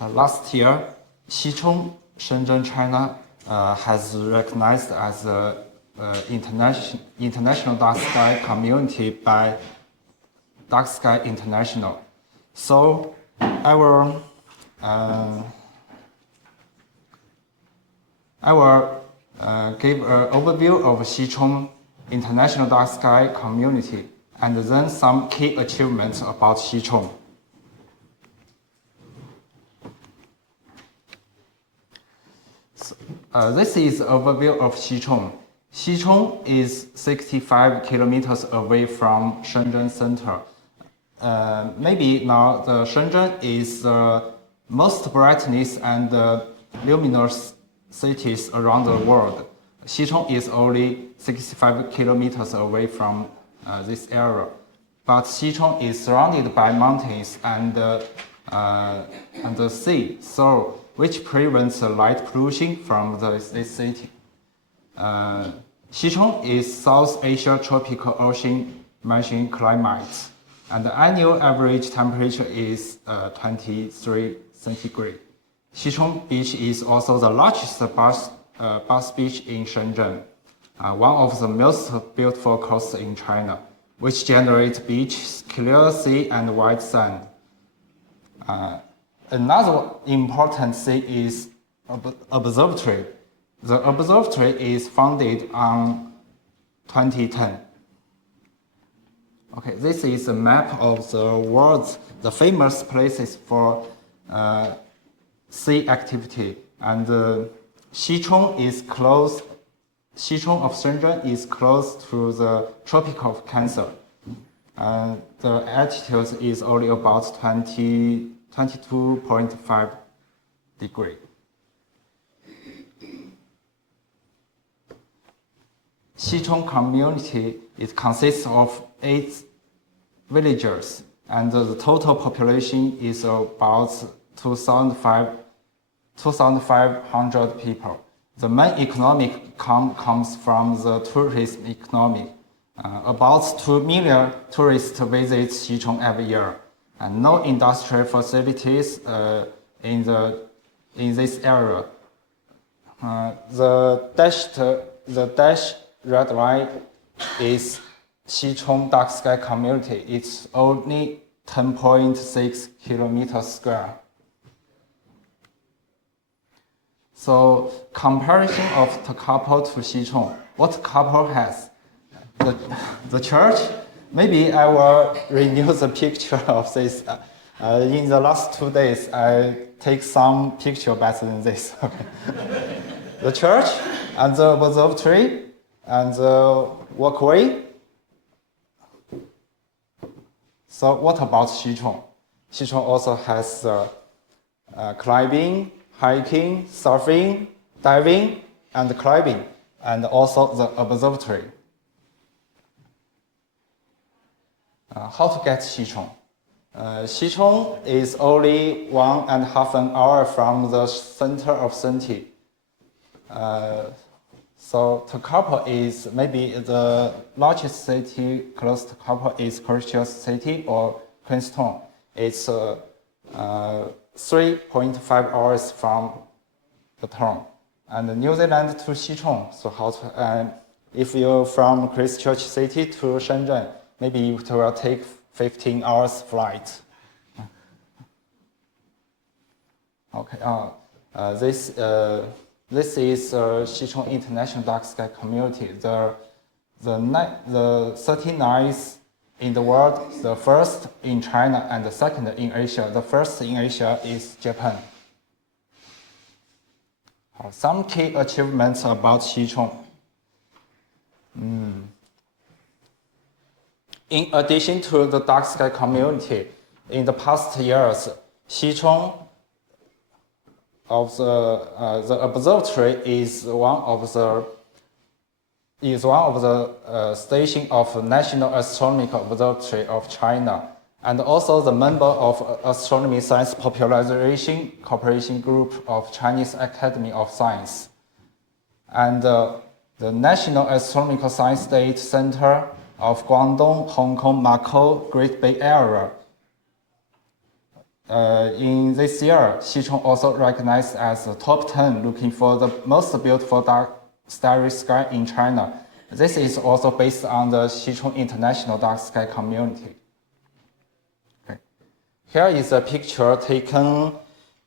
Last year, Xichong, Shenzhen, China has recognized as the international dark sky community by Dark Sky International. So I will give an overview of Xichong International Dark Sky Community and then some key achievements about Xichong. This is an overview of Xichong. Xichong is 65 kilometers away from Shenzhen center. Maybe now the Shenzhen is the most brightness and luminous cities around the world. Xichong is only 65 kilometers away from this area. But Xichong is surrounded by mountains and the sea, so which prevents light pollution from this city. Xichong is South Asia tropical ocean marine climate, and the annual average temperature is 23 centigrade. Xichong Beach is also the largest bus beach in Shenzhen, one of the most beautiful coasts in China, which generates beaches, clear sea, and white sand. Another important thing is observatory. The observatory is founded on 2010. Okay, this is a map of the world's famous places for sea activity, and Xichong is close. Xichong of Shenzhen is close to the Tropic of Cancer. The altitude is only about 22.5 degrees. Xichong community consists of 8 villages, and the total population is about 2,500 people. The main economic comes from the tourism economy. About 2 million tourists visit Xichong every year, and no industrial facilities in this area. The dashed red line is Xichong Dark Sky Community. It's only 10.6 kilometers square. So comparison of Takapo to Xichong, what Takapo has? The church? Maybe I will renew the picture of this. In the last 2 days, I take some picture better than this. The church and the observatory and the walkway. So what about Xichong? Xichong also has climbing, hiking, surfing, diving, and climbing, and also the observatory. How to get Xichong? Xichong is only 1.5 hours from the center of city. So Takapo is maybe the largest city close to Takapo is Christchurch City or Queenstown. It's 3.5 hours from the town. And New Zealand to Xichong. So if you're from Christchurch City to Shenzhen, maybe it will take 15 hours flight. Okay. This is Xichong International Dark Sky Community. The 39th in the world, the first in China and the second in Asia. The first in Asia is Japan. Some key achievements about Xichong. In addition to the dark sky community, in the past years, Xichong of the observatory is one of the station of National Astronomical Observatory of China, and also the member of Astronomy Science Popularization Cooperation Group of Chinese Academy of Science, and the National Astronomical Science Data Center of Guangdong, Hong Kong, Macau, Great Bay Area. in this year, Xichong also recognized as the top 10 looking for the most beautiful dark starry sky in China. This is also based on the Xichong International Dark Sky Community. Okay. Here is a picture taken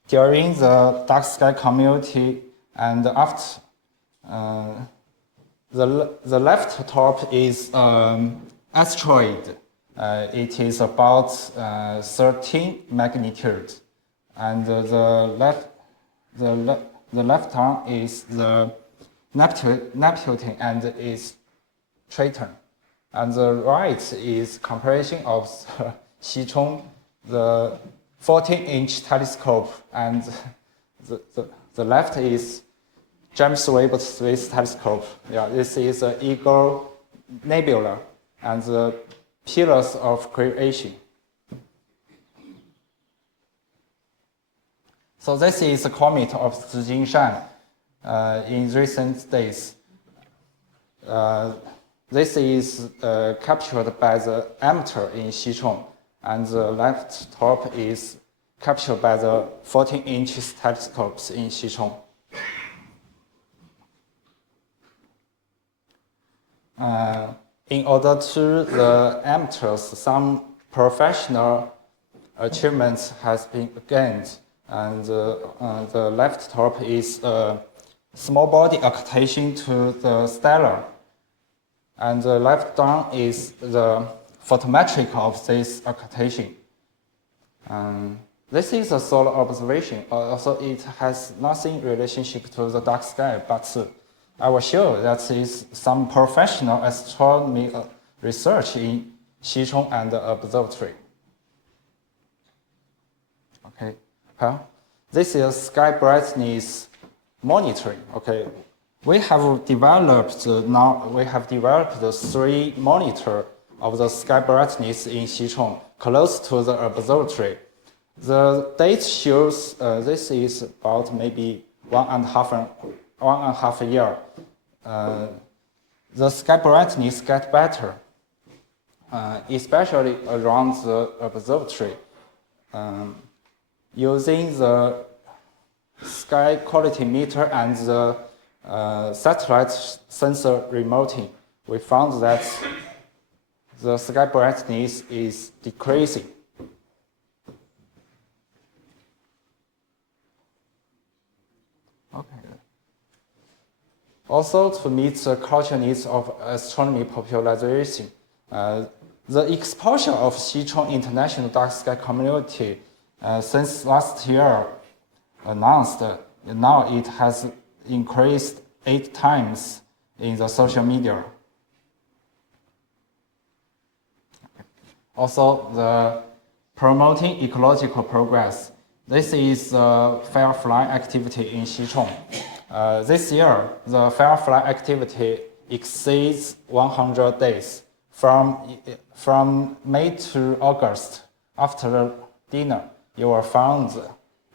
during the Dark Sky Community, and after the left top is asteroid. It is about 13 magnitude, and the left arm is the Neptune and is Triton, and the right is comparison of Xichong, the 14-inch telescope, and the left is James Webb Space Telescope. Yeah, this is an Eagle Nebula and the pillars of creation. So this is a comet of Xichong in recent days. This is captured by the amateur in Xichong, and the left top is captured by the 14-inch telescopes in Xichong. In order to the amateurs, some professional achievements has been gained, and the left top is a small body occultation to the stellar, and the left down is the photometric of this occultation. This is a solar observation, also it has nothing relationship to the dark sky, but I will show that is some professional astronomy research in Xichong and the observatory. Okay, this is sky brightness monitoring. Okay, we have developed 3 monitors of the sky brightness in Xichong close to the observatory. The date shows this is about maybe one and a half year. The sky brightness get better, especially around the observatory. Using the sky quality meter and the satellite sensor remoting, we found that the sky brightness is decreasing. Okay. Also, to meet the cultural needs of astronomy popularization, the exposure of Xichong International Dark Sky Community since last year announced, now it has increased 8 times in the social media. Also, the promoting ecological progress. This is firefly activity in Xichong. This year, the firefly activity exceeds 100 days. From May to August, after dinner, you will find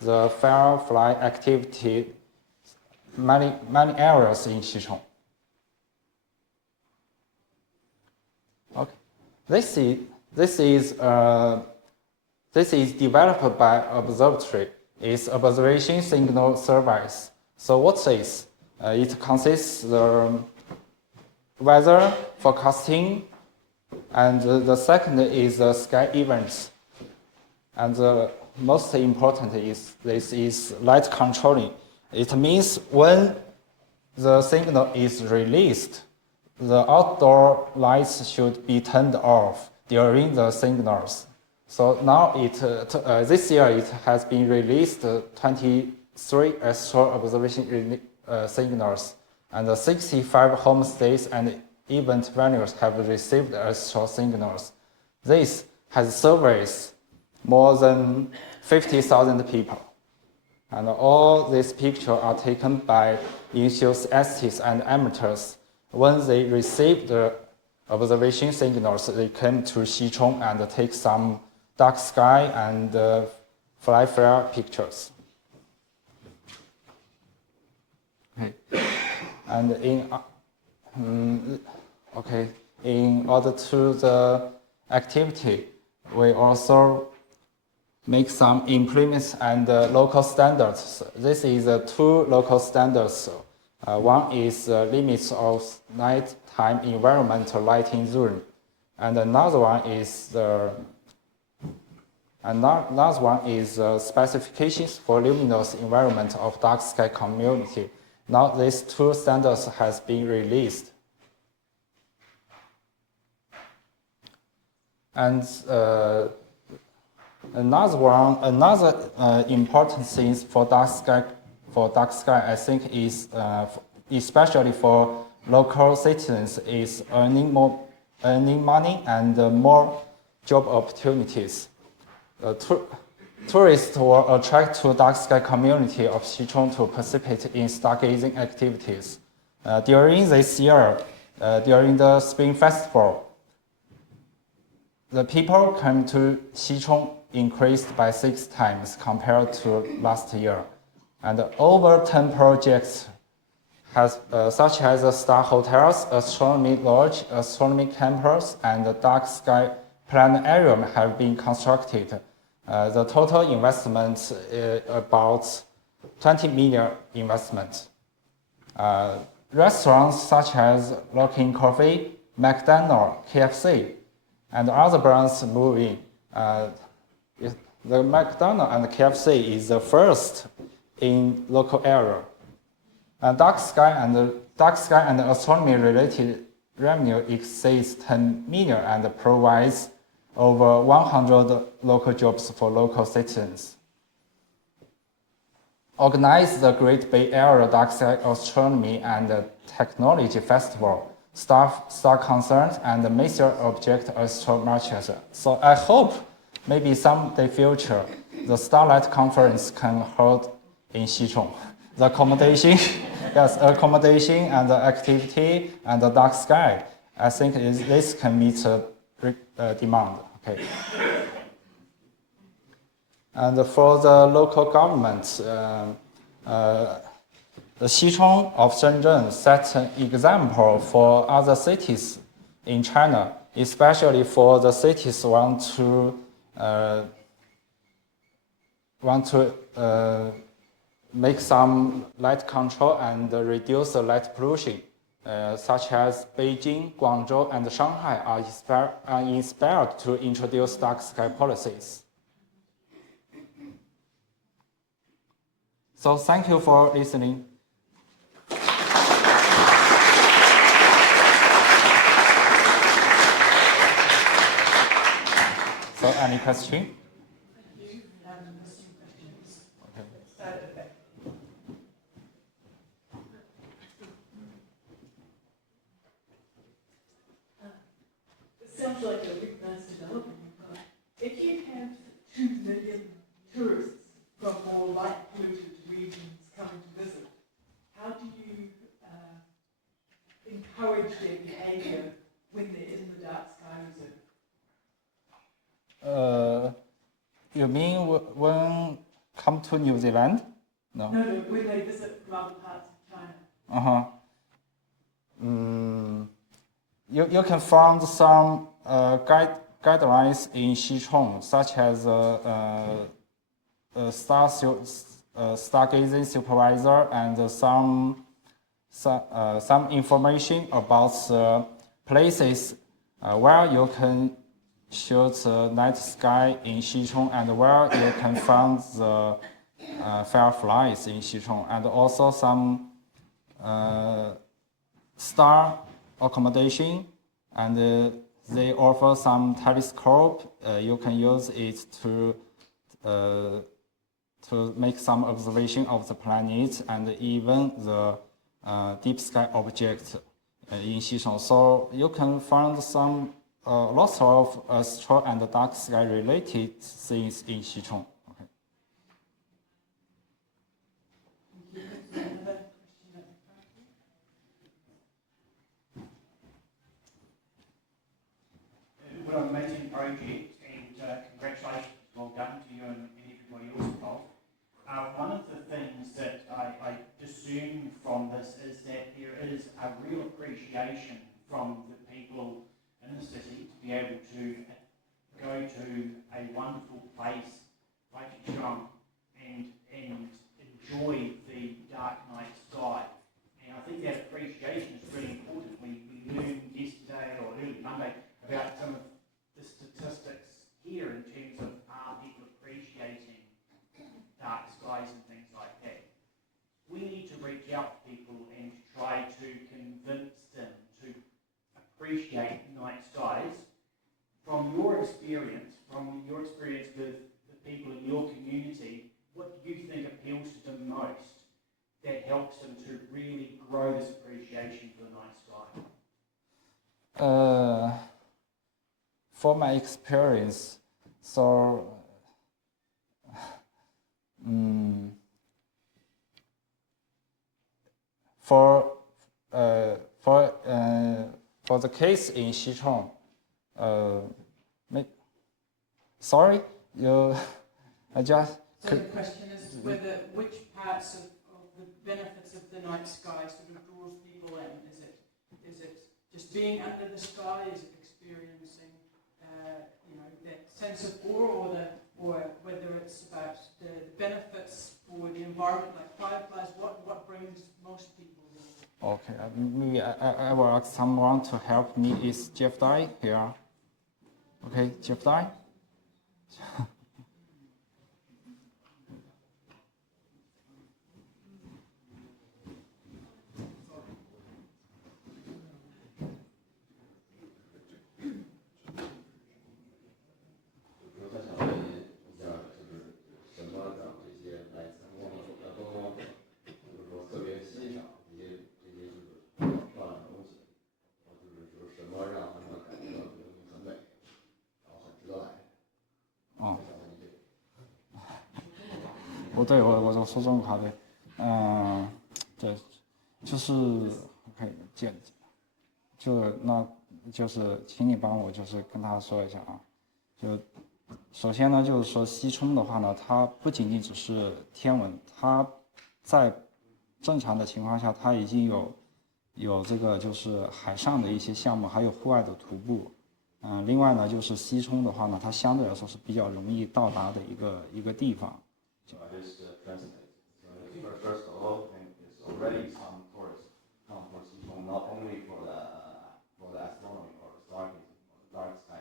the firefly activity many areas in Xichong. Okay, this is developed by observatory. It's observation signal service. So what is? It consists the weather forecasting, and the second is the sky events. And the most important is this is light controlling. It means when the signal is released, the outdoor lights should be turned off during the signals. So now this year it has been released 23 astral observation signals, and 65 homestays and event venues have received astral signals. This has surveys more than 50,000 people. And all these pictures are taken by enthusiasts and amateurs. When they received the observation signals, they came to Xichong and take some dark sky and fly flare pictures. Okay. And in order to the activity, we also make some implements and local standards. This is two local standards. One is limits of nighttime environmental lighting zone, and another one is specifications for luminous environment of dark sky community. Now these two standards has been released. And another important thing for dark sky, I think is especially for local citizens, is earning money and more job opportunities. Tourists will attract to dark sky community of Xichong to participate in stargazing activities. During this year, during the Spring Festival, the people come to Xichong increased by 6 times compared to last year. And over 10 projects such as the Star Hotels, Astronomy Lodge, Astronomy Campus, and the Dark Sky Planetarium have been constructed. The total investment is about 20 million investment. Restaurants such as Luckin Coffee, McDonald's, KFC, and other brands move in. The McDonald's and KFC is the first in local area. Dark sky and astronomy related revenue exceeds 10 million and provides over 100 local jobs for local citizens. Organize the Great Bay Area Dark Sky Astronomy and Technology Festival, Star Concert, and Major Object Astrometry. So I hope maybe someday future the Starlight conference can hold in Xichong. The accommodation, yes, accommodation and the activity and the dark sky, I think this can meet demand. Okay. And for the local government, the Xichong of Shenzhen set an example for other cities in China, especially for the cities want to make some light control and reduce the light pollution, such as Beijing, Guangzhou, and Shanghai are inspired to introduce dark sky policies. So thank you for listening. So any question? Sounds like a big nice development. If you have 2 million tourists from more light polluted regions coming to visit, how do you encourage their behaviour when they're in the dark sky reserve? You mean when come to New Zealand? No. No, when they visit from other parts of China. You can find some guidelines in Xichong, such as stargazing supervisor and some information about places where you can shoot the night sky in Xichong and where you can find the fireflies in Xichong, and also some star accommodation, and they offer some telescope. You can use it to make some observation of the planet and even the deep sky object in Xichong. So you can find some lots of astro and dark sky related things in Xichong. What an amazing project, and congratulations, well done to you and everybody else involved. One of the things that I discern from this is that there is a real appreciation from the people in the city to be able to go to a wonderful place Xichong and enjoy the dark night sky. And I think that appreciation is really important. We learned yesterday or early Monday about some of the statistics here in terms of are people appreciating dark skies and things like that. We need to reach out to people and try to convince them to appreciate night skies. From your experience with the people in your community, what do you think appeals to them most that helps them to really grow this appreciation for the night sky? For my experience, so for the case in Xichong, sorry, I just. So the question is whether which parts of the benefits of the night sky sort of draws people in. Is it just being under the sky? Is it experiencing that sense of awe, or whether it's about the benefits for the environment, like fireflies? What brings most people in? Okay, maybe I will ask someone to help me. Is Jeff Dye here? Okay, Jeff Dye.对，我说中文好对，对，就是可以就是请你帮我就是跟他说一下啊，就首先呢就是说西冲的话呢，它不仅仅只是天文，它在正常的情况下，它已经有这个就是海上的一些项目，还有户外的徒步，另外呢就是西冲的话呢，它相对来说是比较容易到达的一个地方。So I just translate. So first of all, it's already some tourists come for Xichong, not only for the astronomy or stargazing or the dark sky,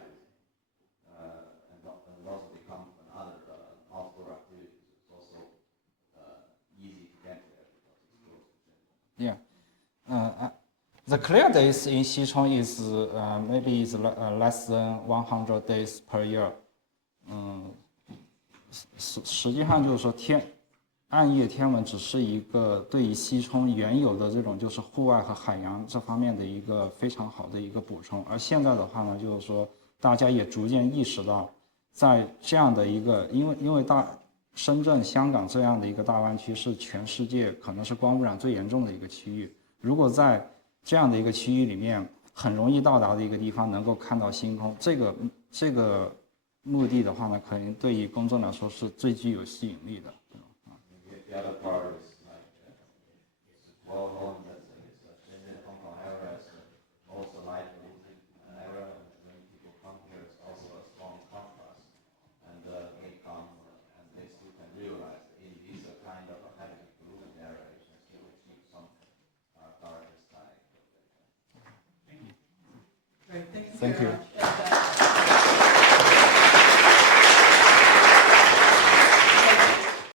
and also become another outdoor activities. It's also easy to get there because it's close to Shenzhen. Yeah. The clear days in Xichong is maybe is less than 100 days per year. 实际上就是说暗夜天文只是一个对于西冲原有的这种就是户外和海洋这方面的一个非常好的一个补充，而现在的话呢，就是说大家也逐渐意识到，在这样的一个因为深圳、香港这样的一个大湾区是全世界可能是光污染最严重的一个区域，如果在这样的一个区域里面很容易到达的一个地方能够看到星空，这个目的的话呢，可能对于公众来说是最具有吸引力的。The other part is like it's well known that it's Shenzhen Hong Kong area is also light polluted area, and when people come here, it's also a strong contrast, and they come and they still can realize that it is a kind of a heavily polluted area. You can still achieve some darker sky. Great, thank you. Thank you.